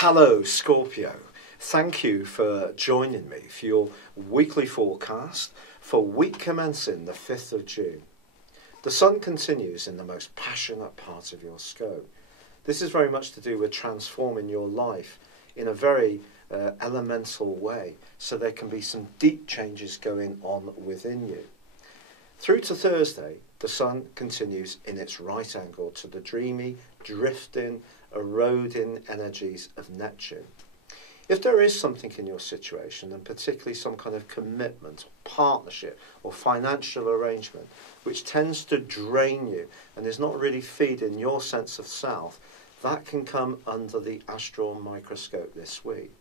Hello Scorpio, thank you for joining me for your weekly forecast for week commencing the 5th of June. The Sun continues in the most passionate part of your scope. This is very much to do with transforming your life in a very elemental way, so there can be some deep changes going on within you. Through to Thursday, the Sun continues in its right angle to the dreamy, drifting, eroding energies of Neptune. If there is something in your situation, and particularly some kind of commitment, partnership or financial arrangement which tends to drain you and is not really feeding your sense of self, that can come under the astral microscope this week,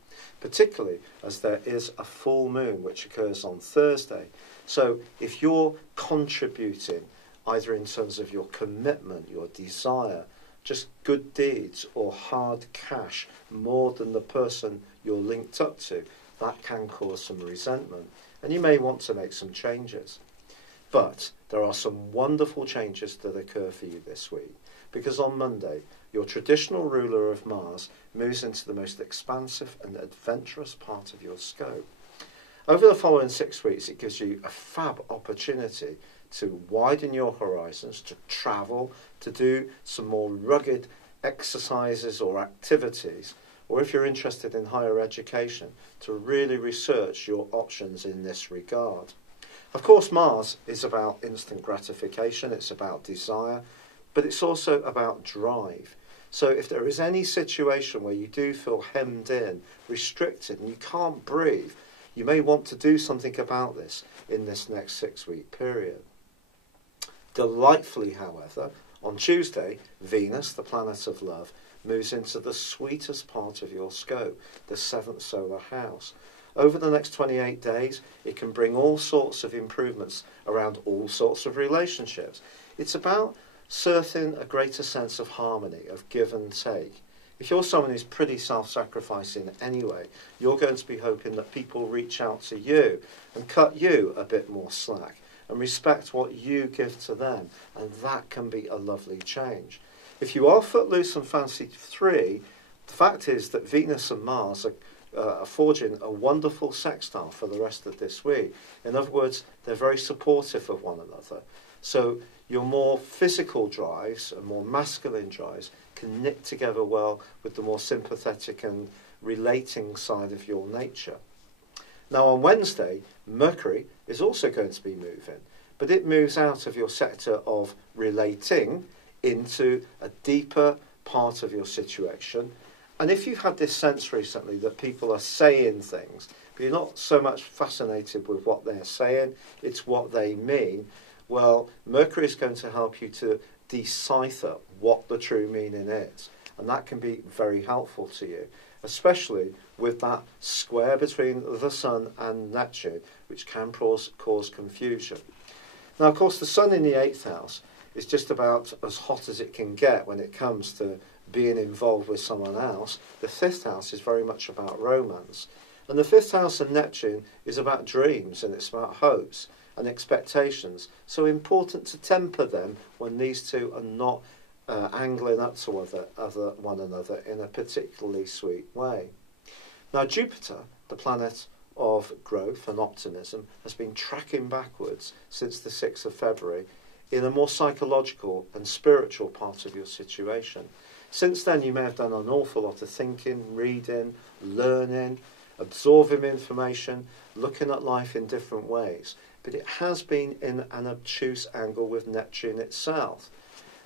particularly as there is a full moon which occurs on Thursday. So if you're contributing either in terms of your commitment, your desire, just good deeds or hard cash more than the person you're linked up to, that can cause some resentment and you may want to make some changes. But there are some wonderful changes that occur for you this week, because on Monday your traditional ruler of Mars moves into the most expansive and adventurous part of your scope. Over the following 6 weeks it gives you a fab opportunity to widen your horizons, to travel, to do some more rugged exercises or activities, or if you're interested in higher education, to really research your options in this regard. Of course, Mars is about instant gratification, it's about desire, but it's also about drive. So if there is any situation where you do feel hemmed in, restricted, and you can't breathe, you may want to do something about this in this next 6-week period. Delightfully, however, on Tuesday, Venus, the planet of love, moves into the sweetest part of your scope, the 7th solar house. Over the next 28 days, it can bring all sorts of improvements around all sorts of relationships. It's about surfing a greater sense of harmony, of give and take. If you're someone who's pretty self-sacrificing anyway, you're going to be hoping that people reach out to you and cut you a bit more slack and respect what you give to them, and that can be a lovely change. If you are footloose and fancy free, the fact is that Venus and Mars are forging a wonderful sextile for the rest of this week. In other words, they're very supportive of one another. So your more physical drives and more masculine drives can knit together well with the more sympathetic and relating side of your nature. Now on Wednesday, Mercury is also going to be moving, but it moves out of your sector of relating into a deeper part of your situation. And if you've had this sense recently that people are saying things, but you're not so much fascinated with what they're saying, it's what they mean, well, Mercury is going to help you to decipher what the true meaning is. And that can be very helpful to you, especially with that square between the Sun and Neptune, which can cause confusion. Now, of course, the Sun in the 8th house is just about as hot as it can get when it comes to being involved with someone else. The 5th house is very much about romance. And the 5th house of Neptune is about dreams, and it's about hopes and expectations. So important to temper them when these two are not angling up to one another in a particularly sweet way. Now Jupiter, the planet of growth and optimism, has been tracking backwards since the 6th of February in a more psychological and spiritual part of your situation. Since then you may have done an awful lot of thinking, reading, learning, absorbing information, looking at life in different ways. But it has been in an obtuse angle with Neptune itself.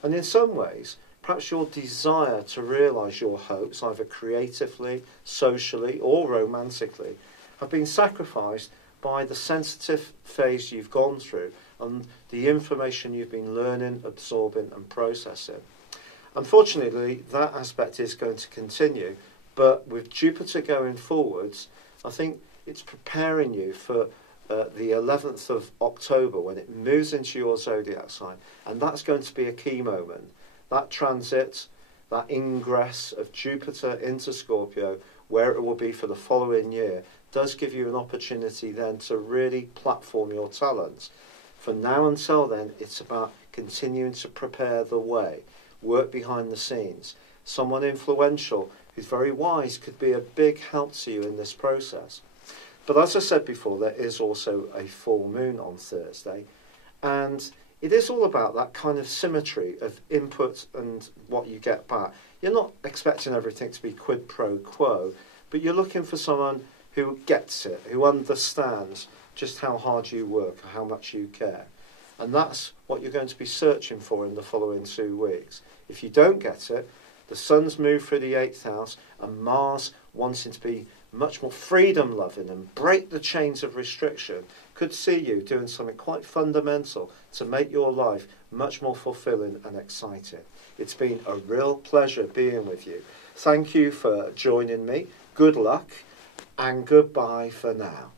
And in some ways, perhaps your desire to realise your hopes, either creatively, socially or romantically, have been sacrificed by the sensitive phase you've gone through and the information you've been learning, absorbing and processing. Unfortunately, that aspect is going to continue, but with Jupiter going forwards, I think it's preparing you for the 11th of October when it moves into your zodiac sign, and that's going to be a key moment. That transit, that ingress of Jupiter into Scorpio, where it will be for the following year, does give you an opportunity then to really platform your talents. From now until then, it's about continuing to prepare the way, work behind the scenes. Someone influential who's very wise, could be a big help to you in this process. But as I said before, there is also a full moon on Thursday, and it is all about that kind of symmetry of input and what you get back. You're not expecting everything to be quid pro quo, but you're looking for someone who gets it, who understands just how hard you work, how much you care. And that's what you're going to be searching for in the following 2 weeks. If you don't get it, the Sun's moved through the 8th house, and Mars, wanting to be much more freedom-loving and break the chains of restriction, could see you doing something quite fundamental to make your life much more fulfilling and exciting. It's been a real pleasure being with you. Thank you for joining me. Good luck, and goodbye for now.